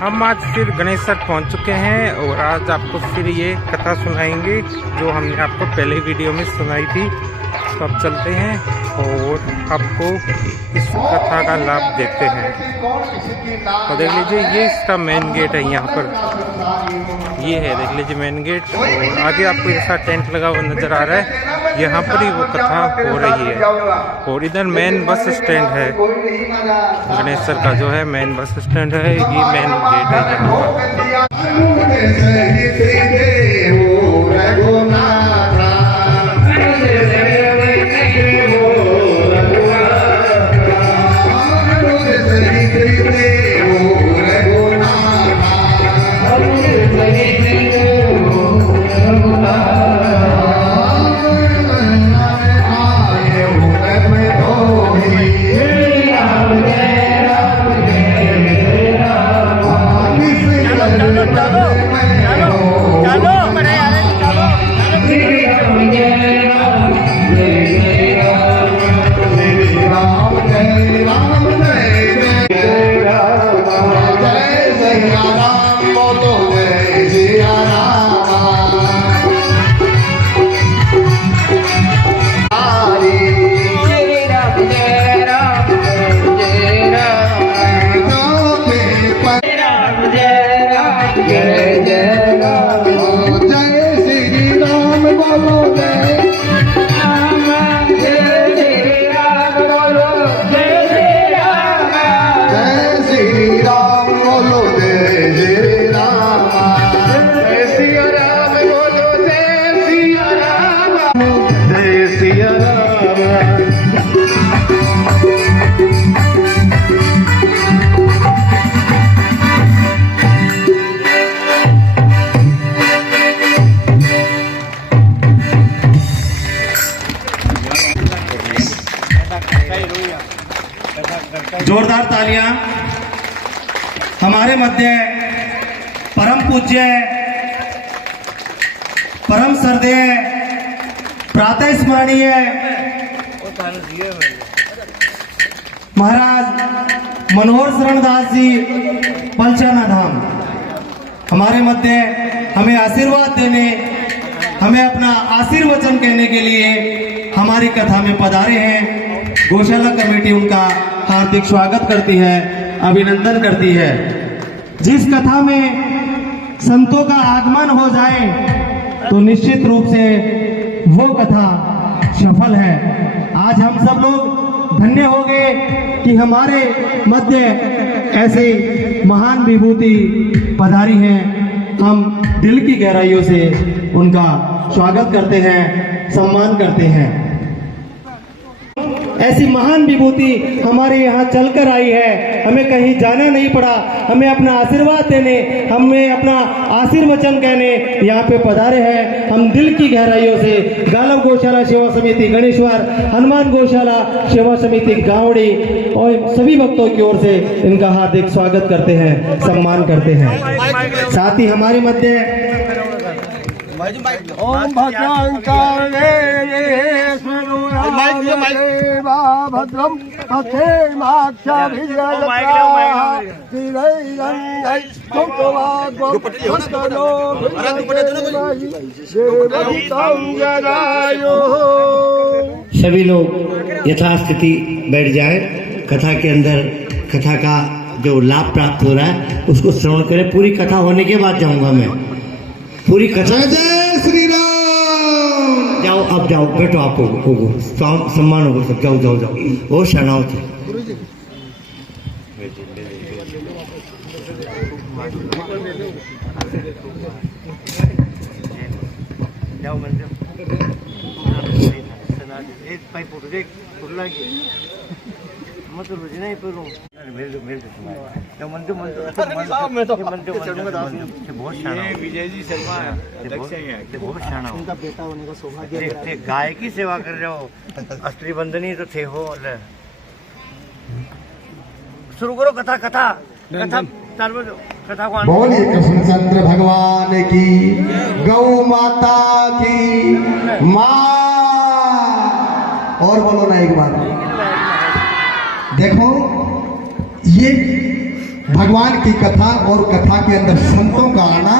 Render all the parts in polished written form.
हम आज फिर गणेशसर पहुंच चुके हैं और आज आपको फिर ये कथा सुनाएंगे जो हमने आपको पहले वीडियो में सुनाई थी। तो अब चलते हैं और आपको इस कथा का लाभ देते हैं। तो देख लीजिए ये इसका मेन गेट है, यहाँ पर ये है, देख लीजिए मेन गेट। और आगे आपको ऐसा टेंट लगा हुआ नजर आ रहा है, यहाँ पर ही वो कथा हो रही है। और इधर मेन बस स्टैंड है, गणेशसर का जो है मेन बस स्टैंड है, ये मेन गेट है यहाँ पर। जोरदार तालियां हमारे मध्य परम पूज्य, परम श्रद्धेय, प्रातः स्मरणीय महाराज मनोहर शरण दास जी पलचाना धाम हमारे मध्य हमें आशीर्वाद देने, हमें अपना आशीर्वचन कहने के लिए हमारी कथा में पधारे हैं। गौशाला कमेटी उनका हार्दिक स्वागत करती है, अभिनंदन करती है। जिस कथा में संतों का आगमन हो जाए तो निश्चित रूप से वो कथा सफल है। आज हम सब लोग धन्य हो गए कि हमारे मध्य ऐसे महान विभूति पधारी हैं। हम दिल की गहराइयों से उनका स्वागत करते हैं, सम्मान करते हैं। ऐसी महान विभूति हमारे यहाँ चलकर आई है, हमें कहीं जाना नहीं पड़ा, हमें अपना आशीर्वाद देने, हमें अपना आशीर्वचन कहने यहाँ पे पधारे हैं। हम दिल की गहराइयों से गालव गौशाला सेवा समिति गणेशवार, हनुमान गौशाला सेवा समिति गावड़ी और सभी भक्तों की ओर से इनका हार्दिक स्वागत करते हैं, सम्मान करते हैं। साथ ही हमारे मध्य ओम भद्रं भद्रम सभी लोग यथास्थिति बैठ जाए। कथा के अंदर कथा का जो लाभ प्राप्त हो रहा है उसको श्रवण करें। पूरी कथा होने के बाद जाऊंगा मैं, पूरी कथा। जय श्री राम। जाओ, अब जाओ, बैठो, आप होगो, सम्मान होगो सब, जाओ जाओ जाओ। वो शरणावत है। जाओ मंदिर विजय जी शर्मा बहुत शाना, उनका बेटा होने का सौभाग्य। गाय की सेवा कर रहे हो, अष्टरी बंदनी तो थे हो। शुरू करो कथा। कथा बोलिए कृष्णचंद्र भगवान की, गौ माता की, माँ। और बोलो ना एक बार। देखो ये भगवान की कथा और कथा के अंदर संतों का आना,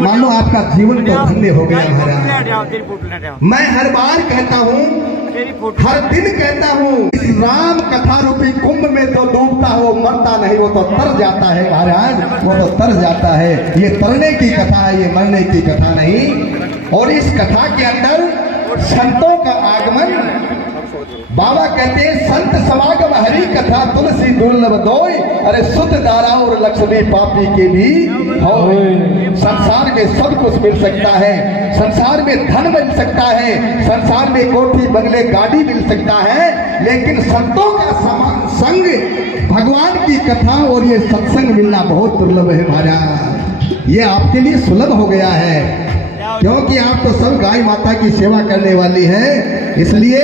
मान लो आपका जीवन तो धन्य हो गया महाराज। मैं हर बार कहता हूँ, हर दिन कहता हूँ, इस राम कथा रूपी कुंभ में जो डूबता है वो मरता नहीं, वो तो तर जाता है महाराज, वो तो तर जाता है। ये तरने की कथा है, ये मरने की कथा नहीं। और इस कथा के अंदर संतों का आगमन, बाबा कहते हैं संत समागम हरि कथा तुलसी दुर्लभ दोय, अरे शुद्ध दारा और लक्ष्मी पापी के भी हो। संसार में सब कुछ मिल सकता है, संसार में धन मिल सकता है, संसार में कोठी बंगले गाड़ी मिल सकता है, लेकिन संतों का संग, भगवान की कथा और ये सत्संग मिलना बहुत दुर्लभ है महाराज। ये आपके लिए सुलभ हो गया है, क्योंकि आप तो सब गाय माता की सेवा करने वाली हैं, इसलिए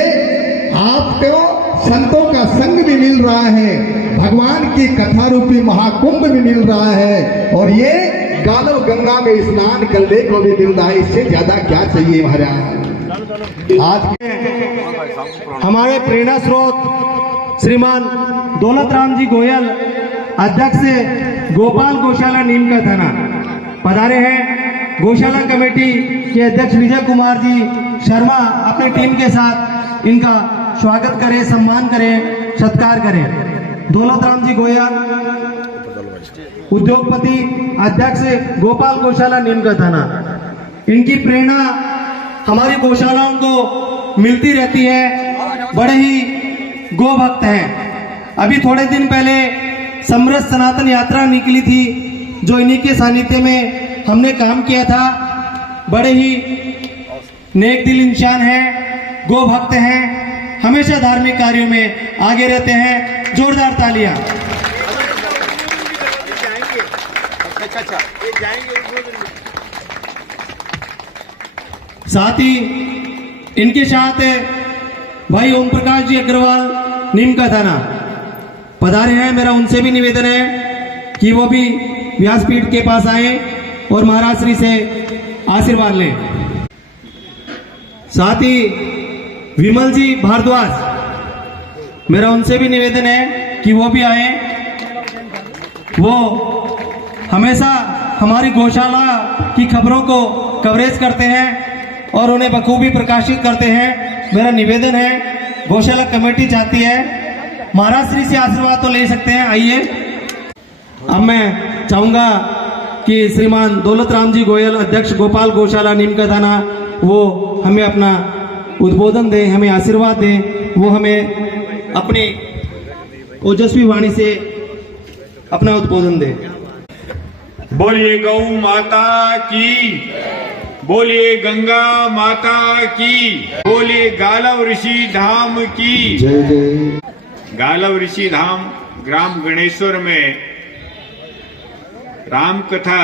आपको संतों का संग भी मिल रहा है, भगवान की कथा रूपी महाकुंभ भी मिल रहा है, और ये गालव गंगा में स्नान करने को भी मिल रहा है। इससे ज्यादा क्या चाहिए महाराज। आज के हमारे प्रेरणा स्रोत श्रीमान दौलत राम जी गोयल, अध्यक्ष गोपाल गौशाला नीम का थाना पधारे हैं। गौशाला कमेटी के अध्यक्ष विजय कुमार जी शर्मा अपनी टीम के साथ इनका स्वागत करें, सम्मान करें, सत्कार करें। दौलत राम जी गोयल उद्योगपति, अध्यक्ष गोपाल गौशाला नीम का थाना, इनकी प्रेरणा हमारी गौशालाओं को मिलती रहती है, बड़े ही गो भक्त हैं। अभी थोड़े दिन पहले समरस सनातन यात्रा निकली थी, जो इन्हीं के सानिध्य में हमने काम किया था। बड़े ही नेक दिल इंसान हैं, गो भक्त हैं, हमेशा धार्मिक कार्यों में आगे रहते हैं। जोरदार तालियां। साथ ही इनके साथ भाई ओम प्रकाश जी अग्रवाल नीम का थाना पधारे हैं। मेरा उनसे भी निवेदन है कि वो भी व्यासपीठ के पास आए और महाराज श्री से आशीर्वाद लें। साथ ही विमल जी भारद्वाज, मेरा उनसे भी निवेदन है कि वो भी आए। वो हमेशा हमारी गौशाला की खबरों को कवरेज करते हैं और उन्हें बखूबी प्रकाशित करते हैं। मेरा निवेदन है, गौशाला कमेटी चाहती है महाराज श्री से आशीर्वाद तो ले सकते हैं, आइए। अब मैं चाहूंगा कि श्रीमान दौलत राम जी गोयल, अध्यक्ष गोपाल गौशाला नीम का थाना, वो हमें अपना उद्बोधन दें, हमें आशीर्वाद दें, वो हमें अपनी ओजस्वी वाणी से अपना उद्बोधन दें। बोलिए गौ माता की, बोलिए गंगा माता की, बोलिए गालव ऋषि धाम की। जय जय। गालव ऋषि धाम ग्राम गणेश्वर में राम कथा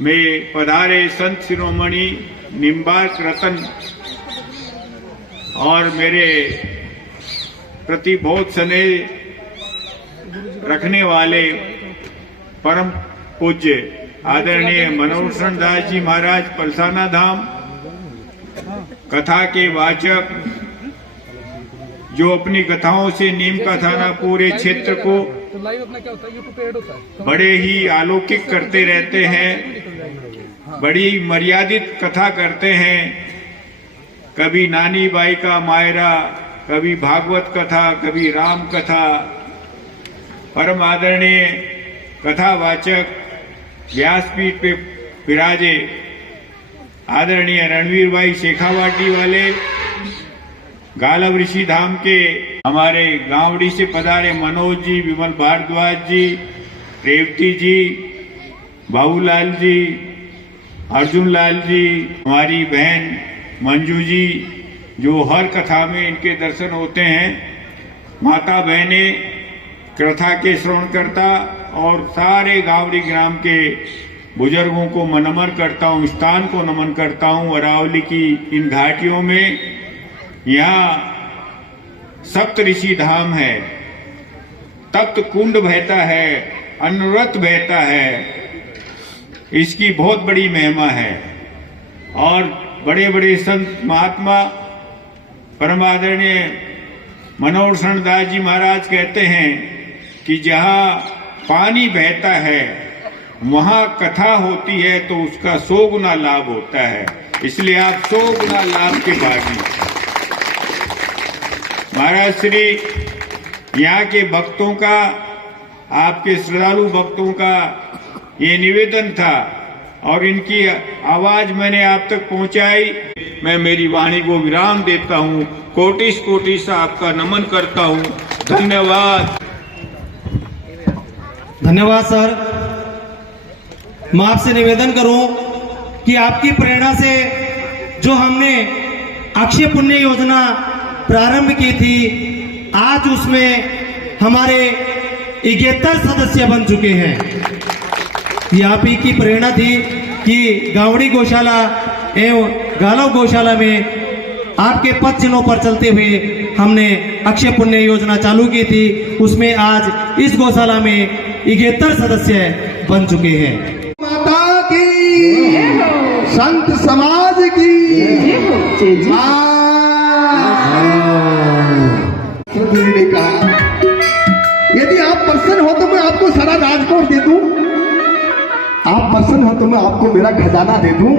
में पधारे संत शिरोमणि निम्बार्क रतन और मेरे प्रति बहुत स्नेह रखने वाले परम पूज्य आदरणीय मनोहर शरण दास जी महाराज पलसाना धाम, कथा के वाचक जो अपनी कथाओं से नीम का थाना पूरे क्षेत्र को बड़े ही अलौकिक करते रहते हैं, बड़ी मर्यादित कथा करते हैं। कभी नानी बाई का मायरा, कभी भागवत कथा, कभी राम कथा। परम आदरणीय कथावाचक व्यासपीठ पे विराजे आदरणीय रणवीर भाई शेखावाटी वाले, गालव ऋषि धाम के हमारे गांवड़ी से पधारे मनोज जी, विमल भारद्वाज जी, रेवती जी, बाबूलाल जी, अर्जुन लाल जी, हमारी बहन मंजू जी, जो हर कथा में इनके दर्शन होते हैं। माता बहने, कथा के श्रवणकर्ता और सारे गांवड़ी ग्राम के बुजुर्गों को नमन करता हूँ, स्थान को नमन करता हूँ। अरावली की इन घाटियों में यहाँ सप्त ऋषि धाम है, तप्त कुंड बहता है, अनुरत बहता है, इसकी बहुत बड़ी महिमा है। और बड़े बड़े संत महात्मा परमादरणीय मनोहर शरण दास जी महाराज कहते हैं कि जहाँ पानी बहता है वहां कथा होती है तो उसका 100 गुना लाभ होता है। इसलिए आप 100 गुना लाभ के भागी। महाराज श्री यहाँ के भक्तों का, आपके श्रद्धालु भक्तों का ये निवेदन था और इनकी आवाज मैंने आप तक पहुंचाई। मैं मेरी वाणी को विराम देता हूँ। कोटिश कोटिश आपका नमन करता हूँ। धन्यवाद। धन्यवाद सर। मैं आपसे निवेदन करूं कि आपकी प्रेरणा से जो हमने अक्षय पुण्य योजना प्रारंभ की थी, आज उसमें हमारे 71 सदस्य बन चुके हैं। ये आप ही की प्रेरणा थी कि गावड़ी गौशाला एवं गालव गौशाला में आपके पद चिन्हों पर चलते हुए हमने अक्षय पुण्य योजना चालू की थी। उसमें आज इस गौशाला में 71 सदस्य बन चुके हैं। माता की, संत समाज की, ने कहा यदि आप प्रसन्न हो तो मैं आपको सारा राजकोट दे दूं, आप प्रसन्न हो तो मैं आपको मेरा खजाना दे दूं।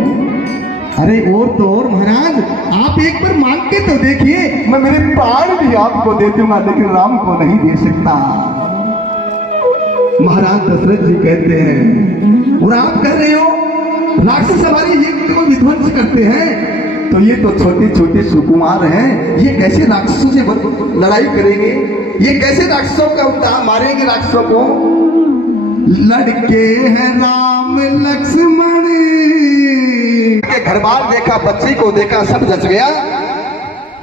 अरे और तो और महाराज, आप एक बार मांग के तो देखिए, मैं मेरे प्राण भी आपको दे दूंगा लेकिन राम को नहीं दे सकता। महाराज दशरथ जी कहते हैं और आप कह रहे हो राक्षस हमारे यज्ञ को विध्वंस करते हैं, तो ये तो छोटे छोटे सुकुमार हैं, ये कैसे राक्षसों से लड़ाई करेंगे? ये कैसे राक्षसों का उद्धार मारेंगे? राक्षसों को लड़के हैं राम लक्ष्मण के घर बार देखा, बच्चे को देखा, सब जच गया।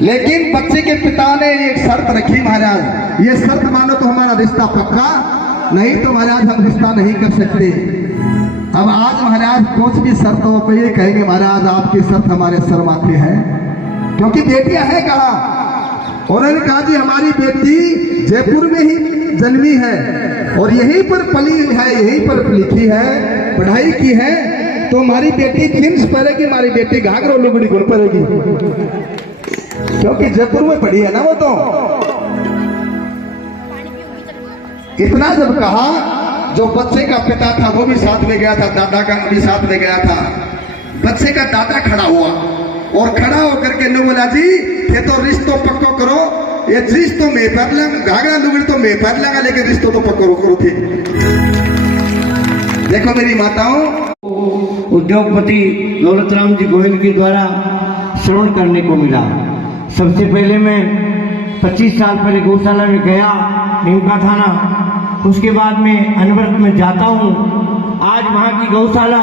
लेकिन बच्चे के पिता ने एक शर्त रखी, महाराज ये शर्त मानो तो हमारा रिश्ता पक्का, नहीं तो महाराज हम रिश्ता नहीं कर सकते। अब आज महाराज कुछ भी शर्तों पे ये कहेंगे महाराज आपकी शर्त हमारे सर माथे है, क्योंकि बेटियां हैं कहा। और उन्होंने कहा जी हमारी बेटी जयपुर में ही जन्मी है और यहीं पर पली है, यहीं पर लिखी है, पढ़ाई की है, तो हमारी बेटी जींस पहनेगी, हमारी बेटी घाघरा लुगड़ी गुल पहनेगी, क्योंकि जयपुर में पढ़ी है ना वो। तो इतना जब कहा, जो बच्चे का पिता था वो भी साथ में गया था, दादा का भी साथ में गया था। बच्चे का दादा खड़ा हुआ और खड़ा होकर के ने बोला जी ये तो रिश्तों पक्को करो, ये रिश्तों में पहन लेंगे, घाघरा लुगड़ी तो मैं पहन लेंगा लेकिन रिश्तों तो पक्को करो थे। देखो मेरी माताओं, उद्योगपति दौलतराम जी गोयल के द्वारा श्रवण करने को मिला। सबसे पहले मैं 25 साल पहले गौशाला में गया, नीमका थाना, उसके बाद में अनवरत में जाता हूँ। आज वहाँ की गौशाला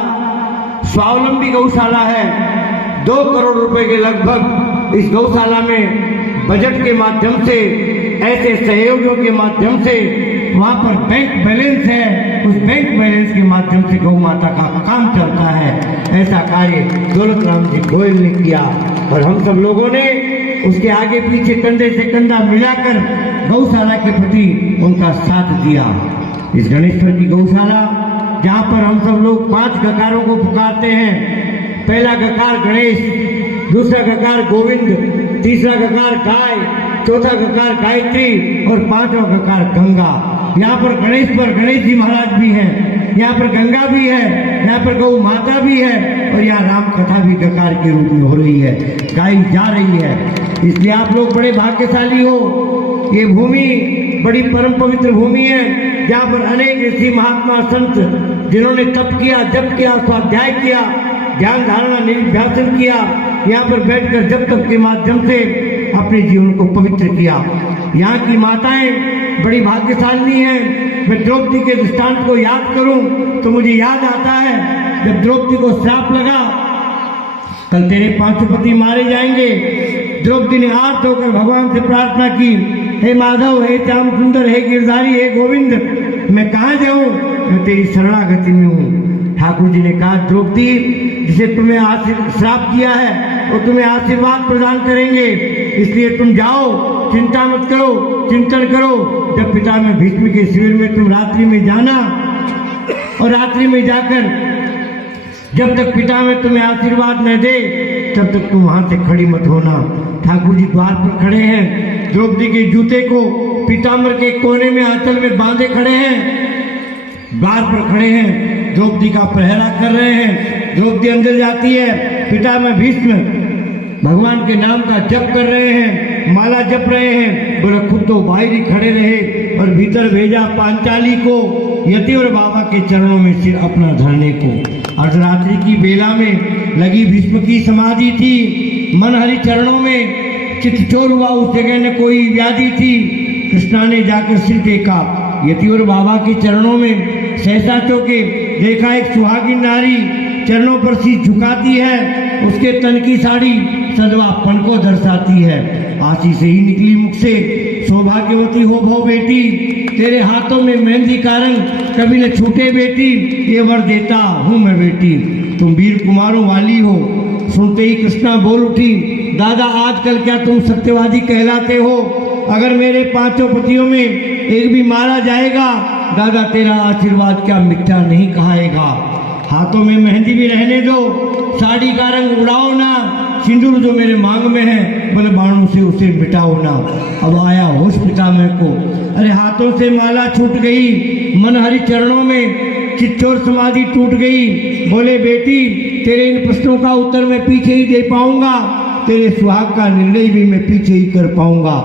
स्वावलंबी गौशाला है। 2 करोड़ रुपए के लगभग इस गौशाला में बजट के माध्यम से, ऐसे सहयोगियों के माध्यम से वहाँ पर बैंक बैलेंस है, उस बैंक बैलेंस के माध्यम से गौ माता का काम चलता है। ऐसा कार्य दौलतराम जी गोयल ने किया और हम सब लोगों ने उसके आगे पीछे कंधे से कंधा मिलाकर गौशाला के प्रति उनका साथ दिया। इस गणेश्वर की गौशाला जहाँ पर हम सब लोग 5 गकारों को पुकारते हैं। पहला गकार गणेश, दूसरा गकार गोविंद, तीसरा गकार गाय, चौथा गकार गायत्री और 5वां गकार गंगा। यहाँ पर गणेश पर गणेश जी महाराज भी हैं, यहाँ पर गंगा भी है, यहाँ पर गौ माता भी है और यहाँ राम कथा भी गकार के रूप में हो रही है, गाई जा रही है। इसलिए आप लोग बड़े भाग्यशाली हो। ये भूमि बड़ी परम पवित्र भूमि है, जहाँ पर अनेक ऋषि महात्मा संत जिन्होंने तप किया, जप किया, स्वाध्याय किया, ध्यान धारणा निधिध्यासन किया, यहाँ पर बैठकर जप तप के माध्यम से अपने जीवन को पवित्र किया। यहाँ की माताएं बड़ी भाग्यशाली हैं। मैं द्रौपदी के दृष्टांत को याद करूं तो मुझे याद आता है जब द्रौपदी को श्राप लगा, कल तेरे 5 पति मारे जाएंगे। द्रौपदी ने आर्त होकर भगवान से प्रार्थना की, हे माधव, हे श्याम सुंदर, हे गिरधारी, हे गोविंद, मैं कहाँ जाऊं? मैं तेरी शरणागति में हूँ। ठाकुर जी ने कहा, द्रौपदी, जिसे तुम्हें श्राप किया है वो तुम्हें आशीर्वाद प्रदान करेंगे, इसलिए तुम जाओ, चिंता मत करो, चिंतन करो, जब पितामह भीष्म के शिविर में तुम रात्रि में जाना और रात्रि में जाकर जब तक पितामह तुम्हें आशीर्वाद न दे तब तक तुम वहां से खड़ी मत होना। ठाकुर जी द्वार पर खड़े हैं, द्रौपदी के जूते को पितामह के कोने में आंचल में बांधे खड़े हैं, द्वार पर खड़े हैं, द्रौपदी का पहरा कर रहे हैं। द्रौपदी अंदर जाती है, पितामह भीष्म भगवान के नाम का जप कर रहे हैं, माला जप रहे हैं। बोले खुद तो बाहर ही खड़े रहे और भीतर भेजा पांचाली को यतिवर बाबा के चरणों में सिर अपना धरने को। अर्धरात्रि की बेला में लगी भीष्म की समाधि थी, मन हरि चरणों में चितचोर हुआ, उस जगह ने कोई व्याधि थी। कृष्णा ने जाकर सिर टेका यतिवर बाबा के चरणों में, सहसा चौके देखा एक सुहागिन नारी चरणों पर सिर झुकाती है, उसके तन की साड़ी सदवापन को दर्शाती है। आशी से ही निकली मुख से, सौभाग्यवती हो भो बेटी, तेरे हाथों में मेहंदी का रंग कभी न छूटे बेटी, ये वर देता हूँ मैं बेटी, तुम वीर कुमारों वाली हो। सुनते ही कृष्णा बोल उठी, दादा आजकल क्या तुम सत्यवादी कहलाते हो? अगर मेरे 5 पतियों में एक भी मारा जाएगा, दादा तेरा आशीर्वाद क्या मिथ्या नहीं कहाएगा। हाथों में मेहंदी भी रहने दो, साड़ी का रंग उड़ाओ ना, सिंदूर जो मेरे मांग में है बोले बाणों से उसे मिटाओ ना। अब आया होश पितामह को, अरे हाथों से माला छूट गई, मन हरि चरणों में चित्तौर समाधि टूट गई। बोले बेटी तेरे इन प्रश्नों का उत्तर मैं पीछे ही दे पाऊंगा, तेरे सुहाग का निर्णय भी मैं पीछे ही कर पाऊंगा।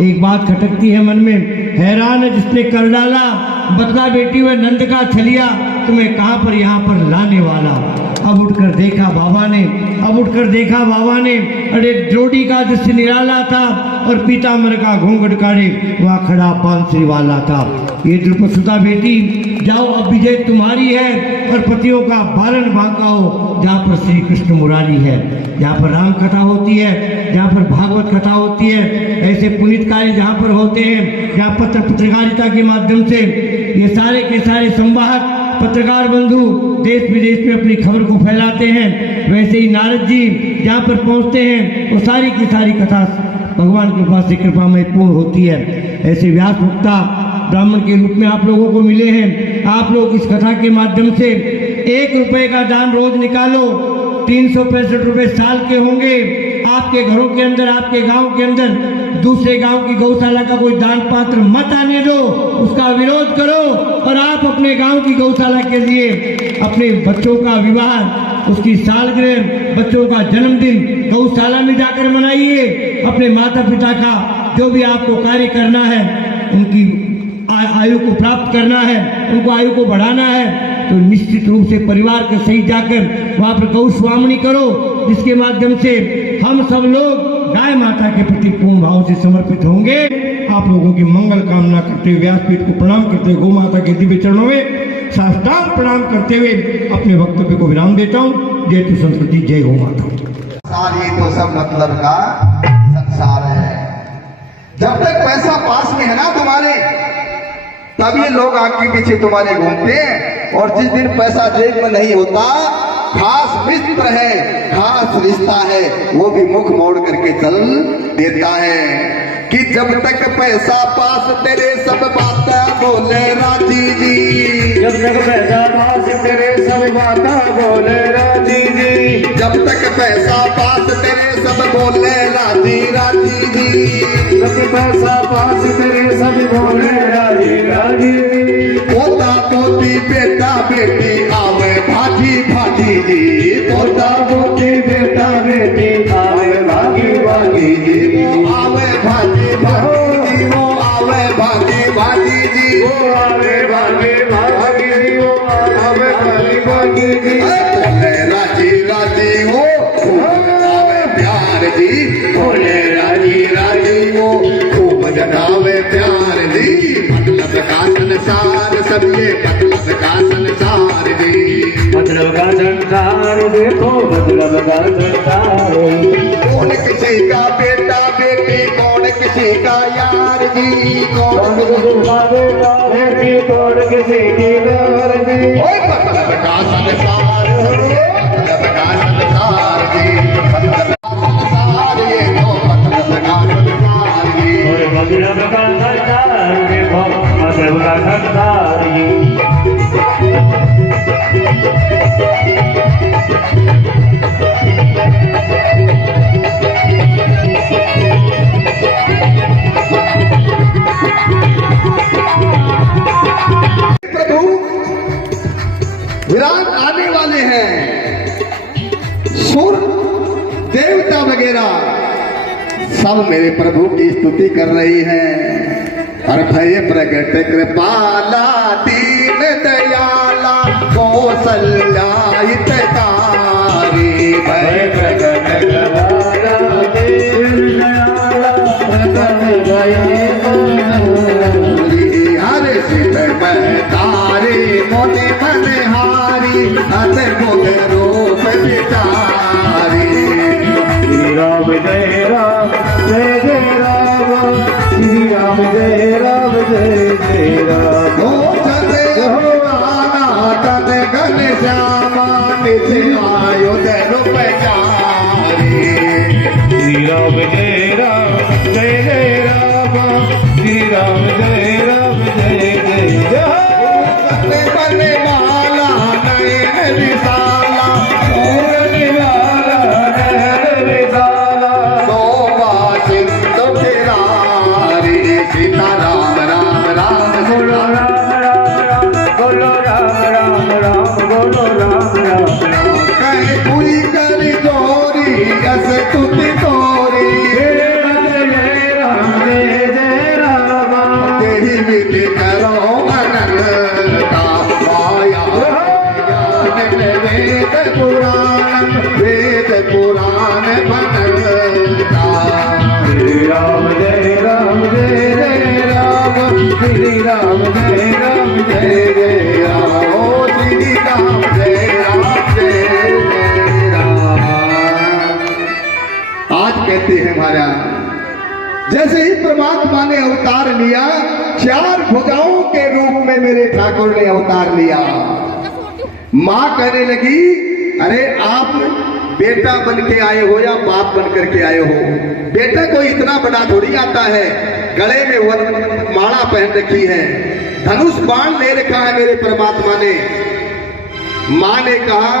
एक बात खटकती है मन में, हैरान है जिसने कर डाला, बतला बेटी वह नंद का छलिया तुम्हें कहाँ पर यहाँ पर लाने वाला। अब उठकर देखा बाबा ने, अरे द्रौपदी का दृश्य निराला था और पीताम्बर का घूंघट काढ़े वहाँ खड़ा पानश्री वाला था। ये द्रुपदसुता बेटी जाओ, अब विजय तुम्हारी है और पतियों का बालन बांकाओ जहाँ पर श्री कृष्ण मुरारी है, जहाँ पर राम कथा होती है, जहाँ पर भागवत कथा होती है, ऐसे पुनीत कार्य जहाँ पर होते हैं, जहाँ पत्रकारिता के माध्यम से ये सारे के सारे संवाहक पत्रकार बंधु देश विदेश में अपनी खबर को फैलाते हैं, वैसे ही नारद जी जहाँ पर पहुँचते हैं वो सारी की सारी कथा भगवान के पास से कृपा में पूर्ण होती है। ऐसे व्यास वक्ता ब्राह्मण के रूप में आप लोगों को मिले हैं। आप लोग इस कथा के माध्यम से 1 रुपए का दान रोज निकालो, 365 रुपए साल के होंगे। आपके घरों के अंदर, आपके गांव के अंदर दूसरे गांव की गौशाला का कोई दान पात्र मत आने दो, उसका विरोध करो और आप अपने गांव की गौशाला के लिए अपने बच्चों का विवाह, उसकी सालगिरह, बच्चों का जन्मदिन गौशाला में जाकर मनाइए। अपने माता पिता का जो भी आपको कार्य करना है, उनकी आयु को प्राप्त करना है, उनको आयु को बढ़ाना है, तो निश्चित रूप से परिवार के सहित जाकर वहाँ पर गौ स्वामनी करो, जिसके माध्यम से हम सब लोग गाय माता के प्रति पूर्ण भाव से समर्पित होंगे। आप लोगों की मंगल कामना करते हुए व्यासपीठ को प्रणाम करते हुए गौ माता के दिव्य चरणों में साष्टांग प्रणाम करते हुए अपने वक्तव्य को विराम देता हूँ। जय तु संस्कृति, जय गौ माता। ये तो सब मतलब का संसार है। जब तक पैसा पास में है ना तुम्हारे, तब ये लोग आगे पीछे तुम्हारे घूमते हैं, और जिस दिन पैसा जेब में नहीं होता, खास मित्र है, खास रिश्ता है, वो भी मुख मोड़ करके चल देता है। कि जब तक पैसा पास तेरे सब बातें बोले राजी जी, जब तक पैसा पास तेरे सब बातें बोले राजी जी, जब तक पैसा पास तेरे सब बोले राजी राजी जी, जब तक पैसा पास तेरे सब बोले राजी राजी जी, पोता पोती बेटा बेटी आवे भाजी भाजी जी, पोता पोती बेटा बेटी आवे भागी भागी जी, आवे भाजी भाजी जी, वो आवे भागी भागी जी, वो आवे भागी भागी जी, वो आवे भागी भागी जी, बोले राजी राजी वो आवे प्यार जी, बोले राजी राजी वो खूब जगावे प्यार जी। मतलब का संसार सब ये मतलब का संसार जी, मतलब का संसार देखो, मतलब का संसार। कौन किसी का बेटा बेटी, कौन किसी का यार जी, कौन किसी का बेटा बेटी, कौन किसी की यार जी, मतलब का संसार, मतलब का संसार जी, मतलब का संसार, ये तो मतलब का संसार जी। मतलब का संसार देखो, वगैरह सब मेरे प्रभु की स्तुति कर रही हैं। और भय प्रगट कृपाला दीन दयाला कौशल्या हितकारी। भय प्रगट कृपाला दीन दयाला हर सिद्ध तारे मोने मनहारी अद्भुत रूप विचारी। राम जय राम जय जय राम, श्री राम जय राम जय जय राम। हो चले हो आना तन घन श्यामा निधि आयुध रूप चारी। श्री राम जय राम जय जय राम, श्री राम जय राम जय जय राम। बने माला नयन विशाला पूर्ण वाला नयन विशाला। शोभा सिंधु किनारी सीता राम राम राम बोलो राम राम राम, बोलो राम राम राम, बोलो राम राम राम। कहीं पूरी करी चोरी अस तुति तोरी। जय राम जय जय राम, तेरी विधि करो अनंता माया वेद पुराण बनता। श्री राम जय राम जय जय राम, श्री राम जय राम जय जय राम। ओ श्री राम जय राम जय जय राम। आज कहते हैं महाराज, जैसे ही परमात्मा ने अवतार लिया, चार भुजाओं के रूप में मेरे ठाकुर ने अवतार लिया। माँ कहने लगी, अरे आप बेटा बन के आए हो या बाप बन करके आए हो? बेटा कोई इतना बड़ा थोड़ी आता है। गले में माला पहन रखी है, धनुष बाण ले रखा है मेरे परमात्मा ने। माँ ने कहा,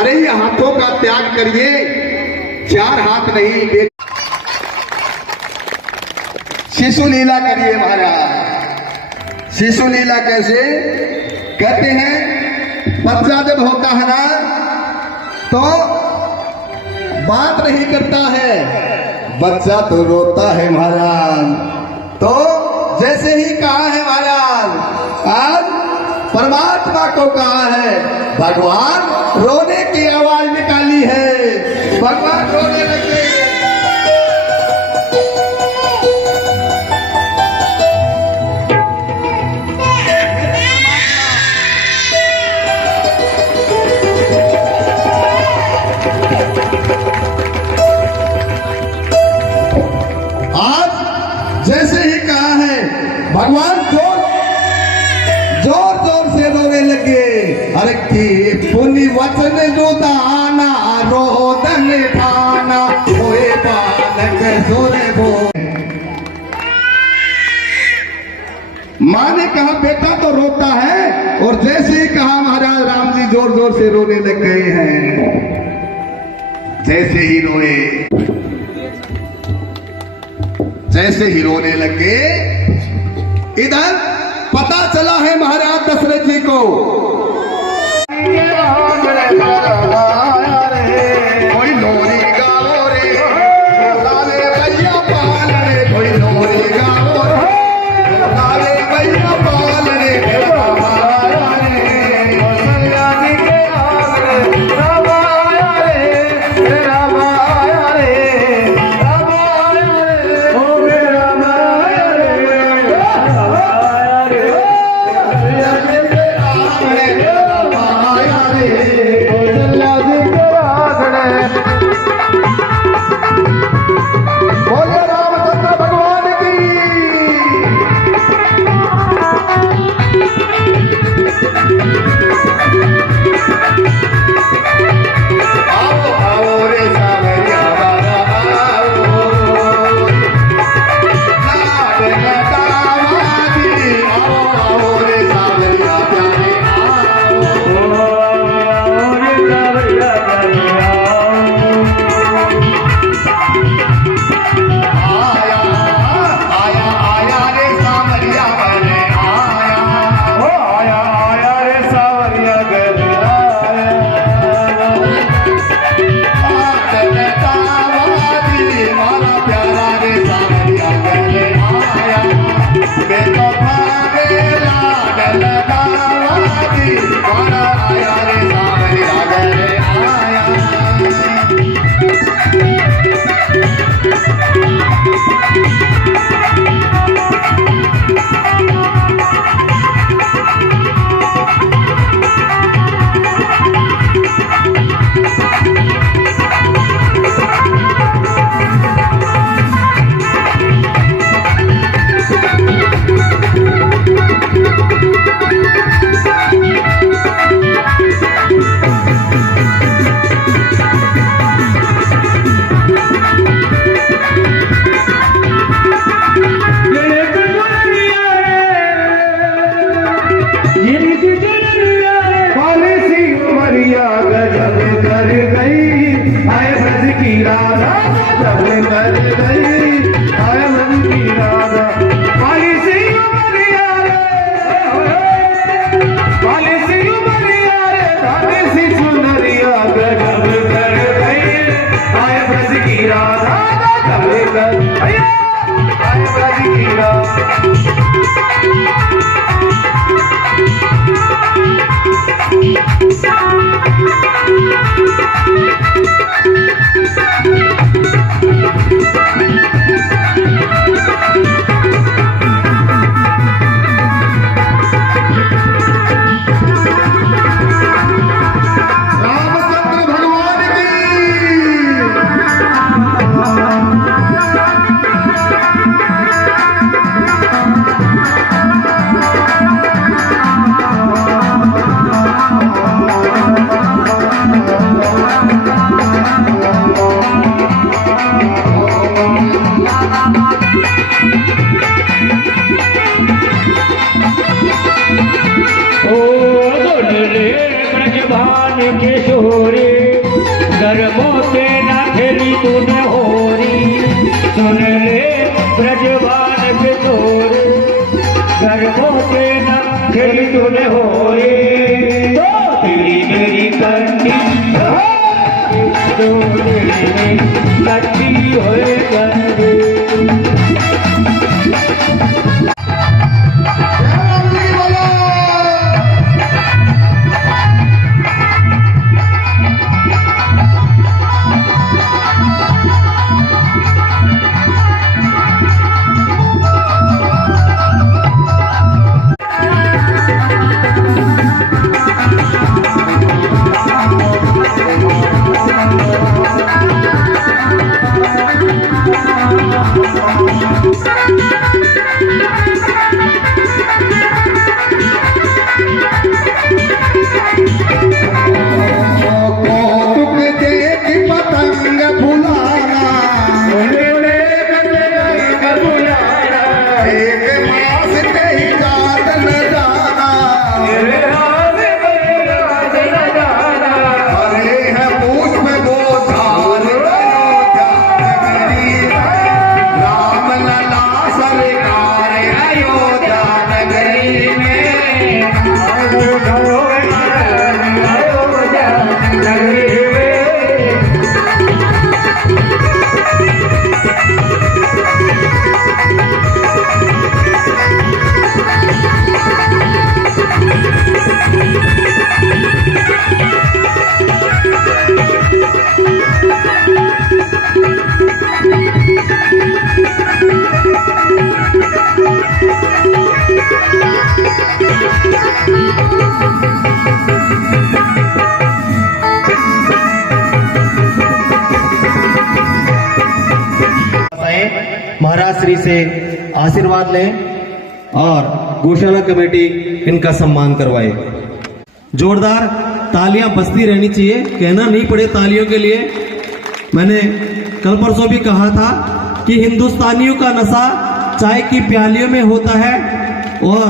अरे ये हाथों का त्याग करिए, चार हाथ नहीं, शिशु लीला करिए महाराज। शिशु लीला कैसे कहते हैं? बच्चा जब होता है ना तो बात नहीं करता है, बच्चा तो रोता है महाराज। तो जैसे ही कहा है महाराज, आज परमात्मा को कहा है, भगवान रोने की आवाज निकाली है, भगवान रोने लगे। जैसे ही कहा है, भगवान जोर जोर से रोने लगे। अरे की पुण्य वचन जो दाना रोदन ठाना होए बालक सोरे बो। माँ ने कहा बेटा तो रोता है, और जैसे ही कहा महाराज राम जी जोर जोर से रोने लग गए हैं। जैसे ही रोए, जैसे ही रोने लगे, इधर पता चला है महाराज दशरथ जी को। कोई लोरी गाओ रे, लाले भैया पाल रे, कोई लोरी गाओ रे, लाले भैया पाल रे, चल कर गई आए मन की राधा वाली सिंह बलिया रे वाली सिंह बलिया रे धानी सी चुनरिया गजब कर गई आए ब्रज की राधा चल कर आए ब्रज की राधा किशोरी गर्मों से न खेली तूने होरी सुन ले ब्रजवान किशोरी गर्मों से न खेली तूने होरी तो तेरी मेरी कंठी कट्टी होए गंदी महाराज श्री से आशीर्वाद लें और गौशाला कमेटी इनका सम्मान करवाए। जोरदार तालियां बजती रहनी चाहिए, कहना नहीं पड़े तालियों के लिए। मैंने कल परसों भी कहा था कि हिंदुस्तानियों का नशा चाय की प्यालियों में होता है और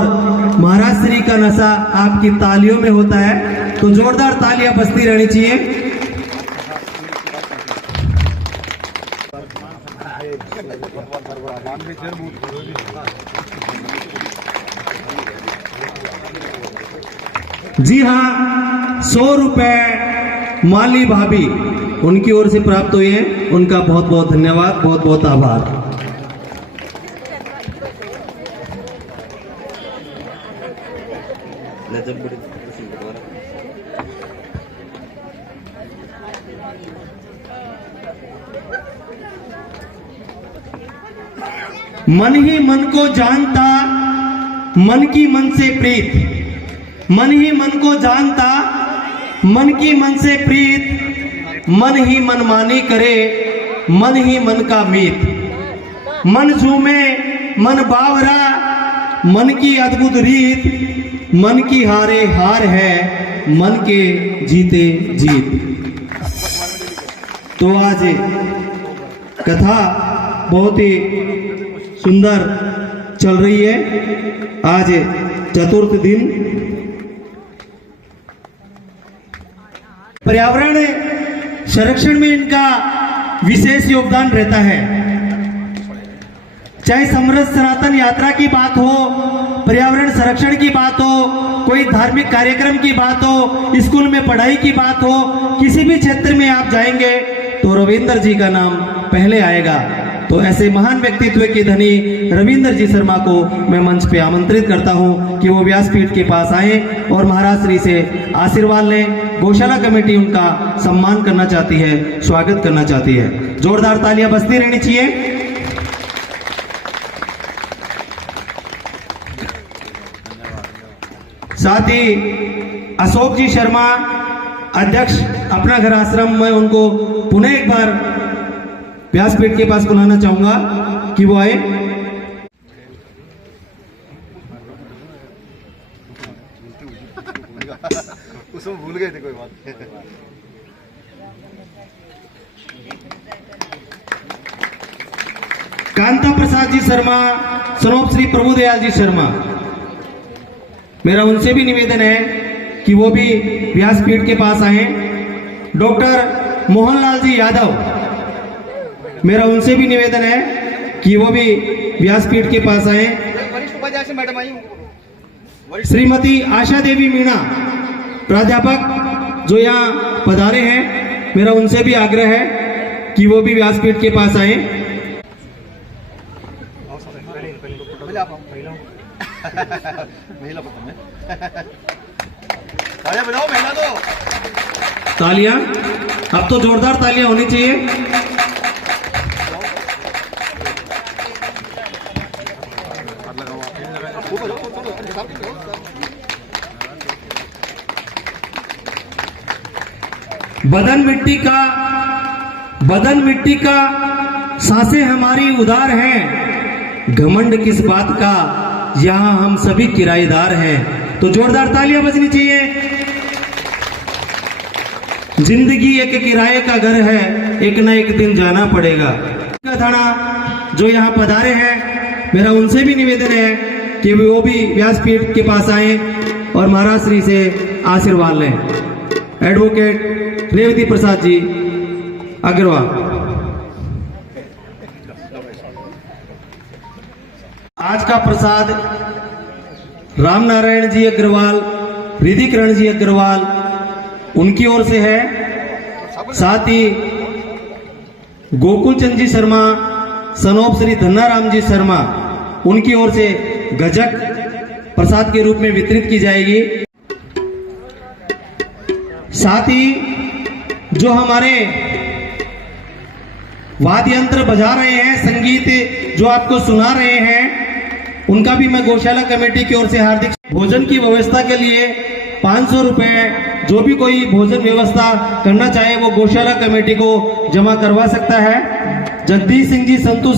महाराज श्री का नशा आपकी तालियों में होता है, तो जोरदार तालियां बजती रहनी चाहिए। जी हाँ, 100 रुपए माली भाभी उनकी ओर से प्राप्त हुए हैं, उनका बहुत बहुत धन्यवाद, बहुत बहुत आभार। मन ही मन को जानता, मन की मन से प्रीत, मन ही मन को जानता, मन की मन से प्रीत, मन ही मन मानी करे, मन ही मन का मीत। मन झूमे मन बावरा, मन की अद्भुत रीत, मन की हारे हार है, मन के जीते जीत। तो आज कथा बहुत ही सुंदर चल रही है। आज चतुर्थ दिन पर्यावरण संरक्षण में इनका विशेष योगदान रहता है। चाहे समृद्ध सनातन यात्रा की बात हो, पर्यावरण संरक्षण की बात हो, कोई धार्मिक कार्यक्रम की बात हो, स्कूल में पढ़ाई की बात हो, किसी भी क्षेत्र में आप जाएंगे तो रविंद्र जी का नाम पहले आएगा। तो ऐसे महान व्यक्तित्व के धनी रविंद्र जी शर्मा को मैं मंच पे आमंत्रित करता हूं कि वो व्यासपीठ के पास आए और महाराज श्री से आशीर्वाद लें। गौशाला कमेटी उनका सम्मान करना चाहती है, स्वागत करना चाहती है। जोरदार तालियां बजती रहनी चाहिए। साथ ही अशोक जी शर्मा अध्यक्ष अपना घर आश्रम में, उनको पुनः एक बार व्यासपीठ के पास बुलाना चाहूंगा कि वो आए। उसमें भूल गए थे कोई बात। कांता प्रसाद जी शर्मा, सनोप श्री प्रभुदयाल जी शर्मा, मेरा उनसे भी निवेदन है कि वो भी व्यासपीठ के पास आए। डॉक्टर मोहनलाल जी यादव, मेरा उनसे भी निवेदन है कि वो भी व्यासपीठ के पास आए। श्रीमती आशा देवी मीणा प्राध्यापक जो यहाँ पधारे हैं, मेरा उनसे भी आग्रह है कि वो भी व्यासपीठ के पास आए। तालियां, अब तो जोरदार तालियां होनी चाहिए। बदन मिट्टी का सांसें हमारी उदार हैं, घमंड किस बात का, यहाँ हम सभी किराएदार हैं। तो जोरदार तालियां बजनी चाहिए। जिंदगी एक किराए का घर है, एक ना एक दिन जाना पड़ेगा। थाना जो यहाँ पधारे हैं, मेरा उनसे भी निवेदन है कि वो भी व्यासपीठ के पास आए और महाराज श्री से आशीर्वाद लें। एडवोकेट रेवती प्रसाद जी अग्रवाल। आज का प्रसाद राम नारायण जी अग्रवाल, रिधिकरण जी अग्रवाल उनकी ओर से है। साथ ही गोकुल चंद जी शर्मा, सनोप श्री धन्नाराम जी शर्मा, उनकी ओर से गजक प्रसाद के रूप में वितरित की जाएगी। साथ ही जो हमारे वाद्य यंत्र बजा रहे हैं, संगीत जो आपको सुना रहे हैं, उनका भी मैं गौशाला कमेटी की ओर से हार्दिक। भोजन की व्यवस्था के लिए 500 रुपए, जो भी कोई भोजन व्यवस्था करना चाहे वो गौशाला कमेटी को जमा करवा सकता है। जगदीश सिंह जी, संतोष